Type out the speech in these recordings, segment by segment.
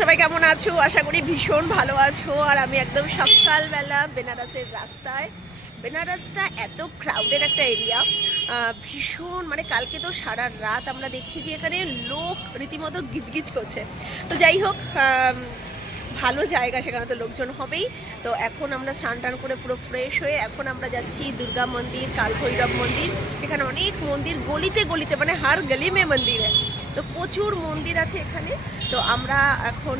সবাই কেমন আছো? আশা করি ভীষণ ভালো আছো। আর আমি একদম সকালবেলা বেনারসের রাস্তায়। বেনারসটা এত ক্রাউডেড একটা এরিয়া ভীষণ মানে কালকে তো সারা রাত আমরা দেখছি যে এখানে লোক রীতিমতো গিজগিজ করছে। তো যাই হোক ভালো জায়গা, সেখানে তো লোকজন হবেই। তো এখন আমরা স্নান টান করে পুরো ফ্রেশ হয়ে এখন আমরা যাচ্ছি দুর্গা মন্দির কালভৈরব মন্দির। এখানে অনেক মন্দির গলিতে গলিতে মানে হার গলি মে মন্দির। তো প্রচুর মন্দির আছে এখানে। তো আমরা এখন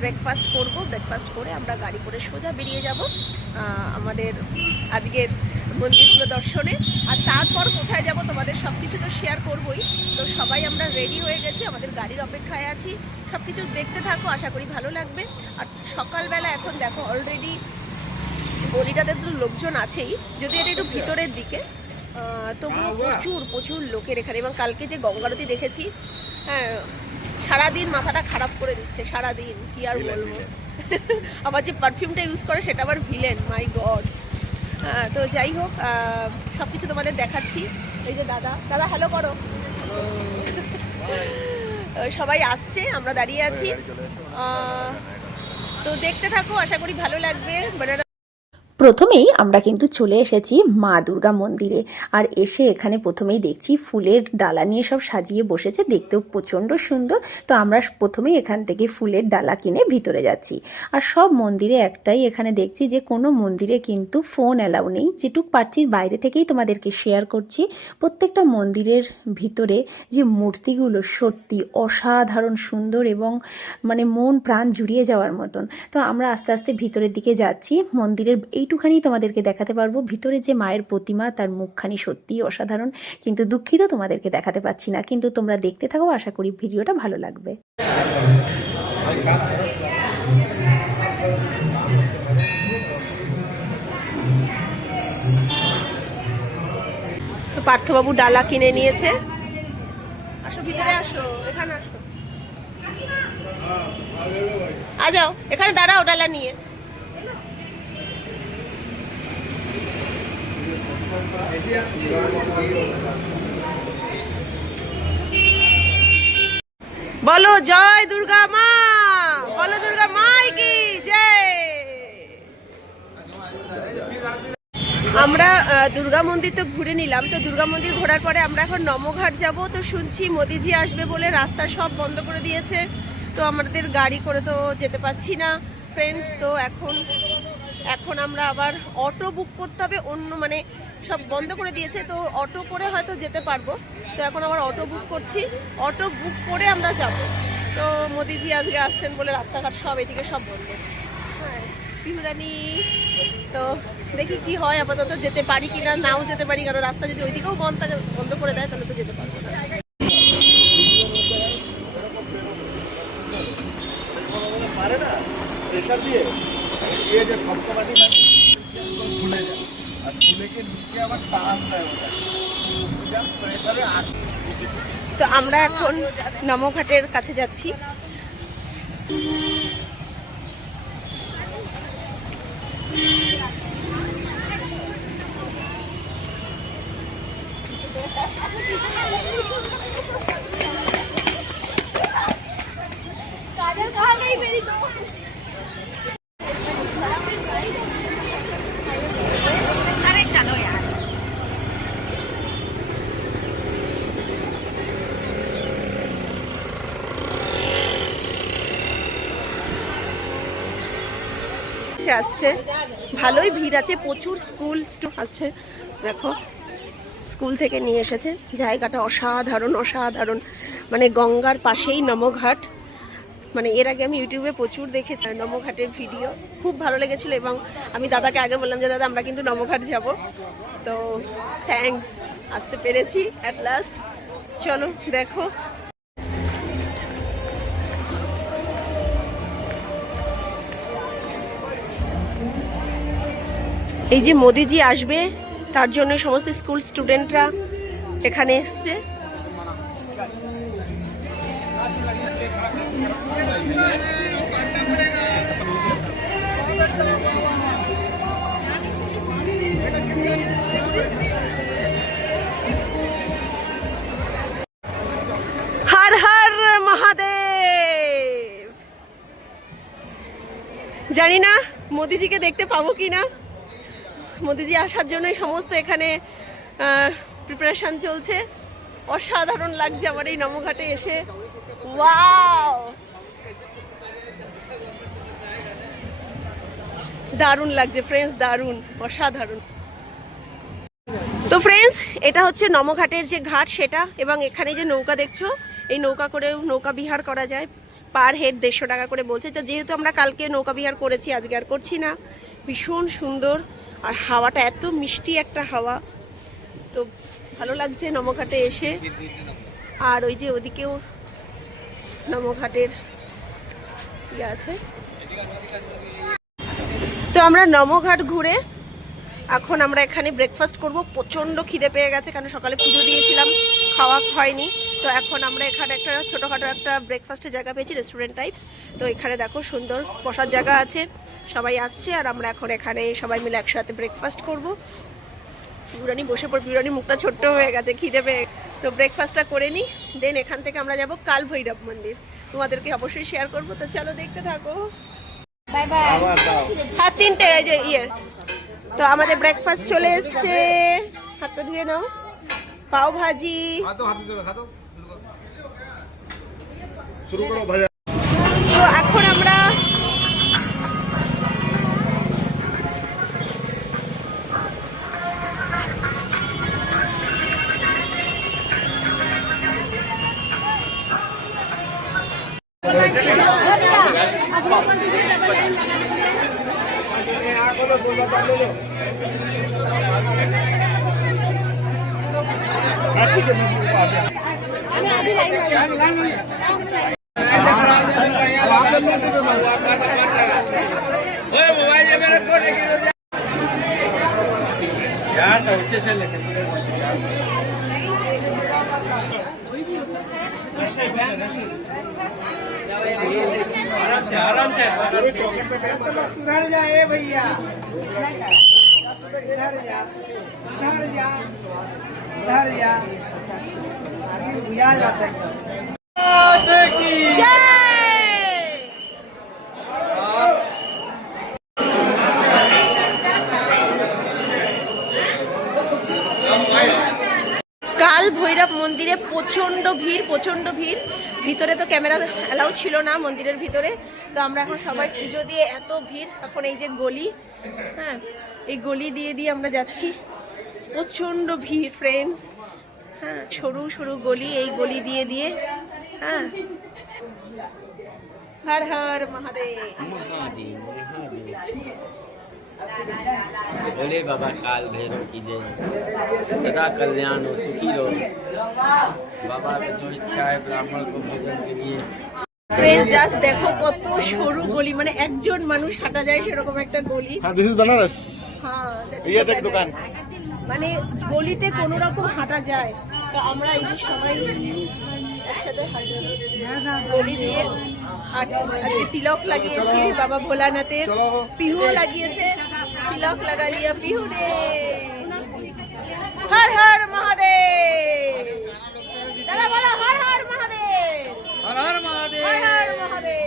ব্রেকফাস্ট করব। ব্রেকফাস্ট করে আমরা গাড়ি করে সোজা বেরিয়ে যাব। আমাদের আজকের মন্দিরগুলো দর্শনে। আর তারপর কোথায় যাব তোমাদের সব কিছু তো শেয়ার করবই। তো সবাই আমরা রেডি হয়ে গেছি আমাদের গাড়ির অপেক্ষায় আছি। সব কিছু দেখতে থাকো আশা করি ভালো লাগবে। আর সকালবেলা এখন দেখো অলরেডি গলিটাতে তো লোকজন আছেই। যদি এটা একটু ভিতরের দিকে তবুও প্রচুর প্রচুর লোকের এখানে। এবং কালকে যে গঙ্গারতি দেখেছি হ্যাঁ সারাদিন মাথাটা খারাপ করে দিচ্ছে সারাদিন কি আর বলব? আবার যে পারফিউমটা ইউজ করে সেটা আবার ভিলেন মাই গড তো যাই হোক সব কিছু তোমাদের দেখাচ্ছি। এই যে দাদা দাদা হ্যালো করো। সবাই আসছে আমরা দাঁড়িয়ে আছি। আহ, তো দেখতে থাকো আশা করি ভালো লাগবে। বেনারস প্রথমেই আমরা কিন্তু চলে এসেছি মা দুর্গা মন্দিরে। আর এসে এখানে প্রথমেই দেখছি ফুলের ডালা নিয়ে সব সাজিয়ে বসেছে, দেখতেও প্রচণ্ড সুন্দর। তো আমরা প্রথমেই এখান থেকে ফুলের ডালা কিনে ভিতরে যাচ্ছি। আর সব মন্দিরে একটাই এখানে দেখছি যে কোনো মন্দিরে কিন্তু ফোন অ্যালাউ নেই। যেটুক পারছি বাইরে থেকেই তোমাদেরকে শেয়ার করছি। প্রত্যেকটা মন্দিরের ভিতরে যে মূর্তিগুলো সত্যি অসাধারণ সুন্দর এবং মানে মন প্রাণ জুড়িয়ে যাওয়ার মতন। তো আমরা আস্তে আস্তে ভিতরের দিকে যাচ্ছি। মন্দিরের এইটুখানি তোমাদেরকে দেখাতে পারব। ভিতরে যে মায়ের প্রতিমা, তার মুখখানি সত্যিই অসাধারণ, কিন্তু দুঃখিত তোমাদেরকে দেখাতে পাচ্ছি না। কিন্তু তোমরা দেখতে থাকো, আশা করি ভিডিওটা ভালো লাগবে। পার্থবাবু ডালা কিনে নিয়েছে। আসো, ভিতরে আসো, এখানে আসো। আ যাও, এখানে দাঁড়াও ডালা নিয়ে। বলো জয় দুর্গা মা, বলো দুর্গা মাই কি আমরা দুর্গা মন্দির তো ঘুরে নিলাম, তো দুর্গা মন্দির ঘোরার পরে আমরা এখন নমঘাট যাব, তো শুনছি মোদিজি আসবে বলে রাস্তা সব বন্ধ করে দিয়েছে, তো আমাদের গাড়ি করে তো যেতে পারছি না ফ্রেন্ডস তো এখন এখন আমরা আবার অটো বুক করতে হবে, অন্য মানে সব বন্ধ করে দিয়েছে, তো অটো করে হয়তো যেতে পারব। তো এখন আবার অটো বুক করছি। অটো বুক করে আমরা যাব। তো মোদিজি আজকে আসছেন বলে রাস্তাঘাট সব এদিকে সব বন্ধ। হ্যাঁ পিহুরানি। তো দেখি কি হয়, আপাতত যেতে পারি কি না নাও যেতে পারি, কারণ রাস্তা যদি ওইদিকেও বন্ধ বন্ধ করে দেয়, তাহলে তো যেতে পারব না। পারে না? প্রেশার দিয়ে? দিয়ে যে শব্দবাদী ভুলে যায় আর ভুলে গিয়ে নিচে আবার তো আমরা এখন নমঘাটের কাছে যাচ্ছি। কাজের কাজ এই বেরিয়ে আসছে। ভালোই ভিড় আছে, প্রচুর স্কুল আছে। দেখো, স্কুল থেকে নিয়ে এসেছে। জায়গাটা অসাধারণ অসাধারণ। মানে গঙ্গার পাশেই নমঘাট। মানে এর আগে আমি ইউটিউবে প্রচুর দেখেছি নমঘাটের ভিডিও। খুব ভালো লেগেছিল এবং আমি দাদাকে আগে বললাম যে, দাদা, আমরা কিন্তু নমঘাট যাব। তো থ্যাঙ্কস আসতে পেরেছি অ্যাট লাস্ট চলো, দেখো। এই যে মোদিজি আসবে, তার জন্য সমস্ত স্কুল স্টুডেন্টরা এখানে এসছে। হর হর মহাদেব! জানি না, মোদিজিকে দেখতে পাবো কি না। মোদিজি আসার জন্যই সমস্ত এখানে প্রিপারেশন চলছে। অসাধারণ লাগছে আমার এই নমঘাটে এসে। ওয়াও দারুণ লাগছে ফ্রেন্ডস দারুণ, অসাধারণ। তো ফ্রেন্ডস এটা হচ্ছে নমঘাটের যে ঘাট, সেটা, এবং এখানে যে নৌকা দেখছ, এই নৌকা করেও নৌকা বিহার করা যায়। পার হেড দেড়শো টাকা করে বলছে। তো যেহেতু আমরা কালকে নৌকা বিহার করেছি, আজকে আর করছি না। ভীষণ সুন্দর আর হাওয়াটা এত মিষ্টি একটা হাওয়া। তো ভালো লাগছে নমঘাটে এসে। আর ওই যে ওদিকেও নমঘাটের ইয়ে আছে। তো আমরা নমঘাট ঘুরে এখন আমরা এখানে ব্রেকফাস্ট করব। প্রচণ্ড খিদে পেয়ে গেছে, কারণ সকালে পুজো দিয়েছিলাম, খাওয়া হয়নি। তো এখন আমরা এখানে একটা ছোটোখাটো একটা ব্রেকফাস্টের জায়গা পেয়েছি রেস্টুরেন্ট টাইপস তো এখানে দেখো সুন্দর বসার জায়গা আছে সবাই আসছে আর আমরা এখন এখানে সবাই মিলে একসাথে ব্রেকফাস্ট করব। বিরিয়ানি বসে পর বিরিয়ানি মুখটা ছোট্ট হয়ে গেছে খিদে পেয়ে। তো ব্রেকফাস্টটা করে নিই দেন এখান থেকে আমরা যাব কাল ভৈরব মন্দির। তোমাদেরকে অবশ্যই শেয়ার করব তো চলো দেখতে থাকো। বাই হাত তিনটে এই যে ইয়ে। তো আমাদের ব্রেকফাস্ট চলে এসছে। হাতটা ধুয়ে নাও। পাও ভাজি। তো এখন আমরা আমি আগে লাইন লাইন मोबाइल से आराम से आराम से सुधर जाए भैया सुधर जा सुधर जा सुधर जा भूया जाता মন্দিরে প্রচণ্ড ভিড় প্রচণ্ড ভিড়। ভিতরে তো ক্যামেরা অ্যালাউ ছিল না মন্দিরের ভিতরে। তো আমরা এখন সবাই পুজো দিয়ে এত ভিড়, এখন এই যে গলি হ্যাঁ এই গলি দিয়ে দিয়ে আমরা যাচ্ছি। প্রচণ্ড ভিড় ফ্রেন্ডস হ্যাঁ সরু সরু গলি, এই গলি দিয়ে দিয়ে। হ্যাঁ। হর হর মহাদেব। महादेव महादेव बोले बाबा काल भैरव की जय सदा कल्याण हो सुखी रहो बाबा की जो इच्छा है ब्राह्मण को भोजन के लिए ফ্রেন্ডস জাস্ট দেখো কত সরু গলি মানে একজন মানুষ হাঁটা যায় সেরকম একটা গলি হ্যাঁ দিস ইজ বেনারস হ্যাঁ ये देख दुकान মানে গলিতে কোনো রকম হাঁটা যায় তো আমরা এই যে সবাই একসাথে হাঁটছি গলি দিয়ে আর আজকে তিলক লাগিয়েছি বাবা ভোলানাথের পিহু লাগিয়েছে তিলক লাগা লিয়া পিহু রে হর হর মহাদেব দাদা বলো হর হর মহাদেব হর হর মহাদেব হর হর মহাদেব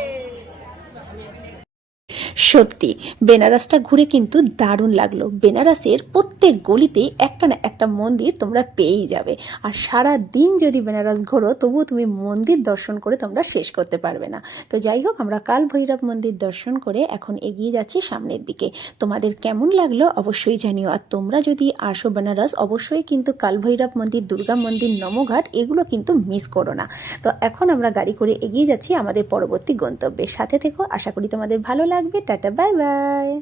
সত্যি, বেনারসটা ঘুরে কিন্তু দারুণ লাগল। বেনারসের প্রত্যেক গলিতে একটা না একটা মন্দির তোমরা পেয়েই যাবে। আর সারা দিন যদি বেনারস ঘোরো, তবুও তুমি মন্দির দর্শন করে তোমরা শেষ করতে পারবে না। তো যাই হোক, আমরা কাল ভৈরব মন্দির দর্শন করে এখন এগিয়ে যাচ্ছি সামনের দিকে। তোমাদের কেমন লাগল অবশ্যই জানিও। আর তোমরা যদি আসো বেনারস, অবশ্যই কিন্তু কাল ভৈরব মন্দির, দুর্গা মন্দির, নমঘাট, এগুলো কিন্তু মিস করো না। তো এখন আমরা গাড়ি করে এগিয়ে যাচ্ছি আমাদের পরবর্তী গন্তব্যে। সাথে থেকো, আশা করি তোমাদের ভালো লাগবে। Tata bye bye.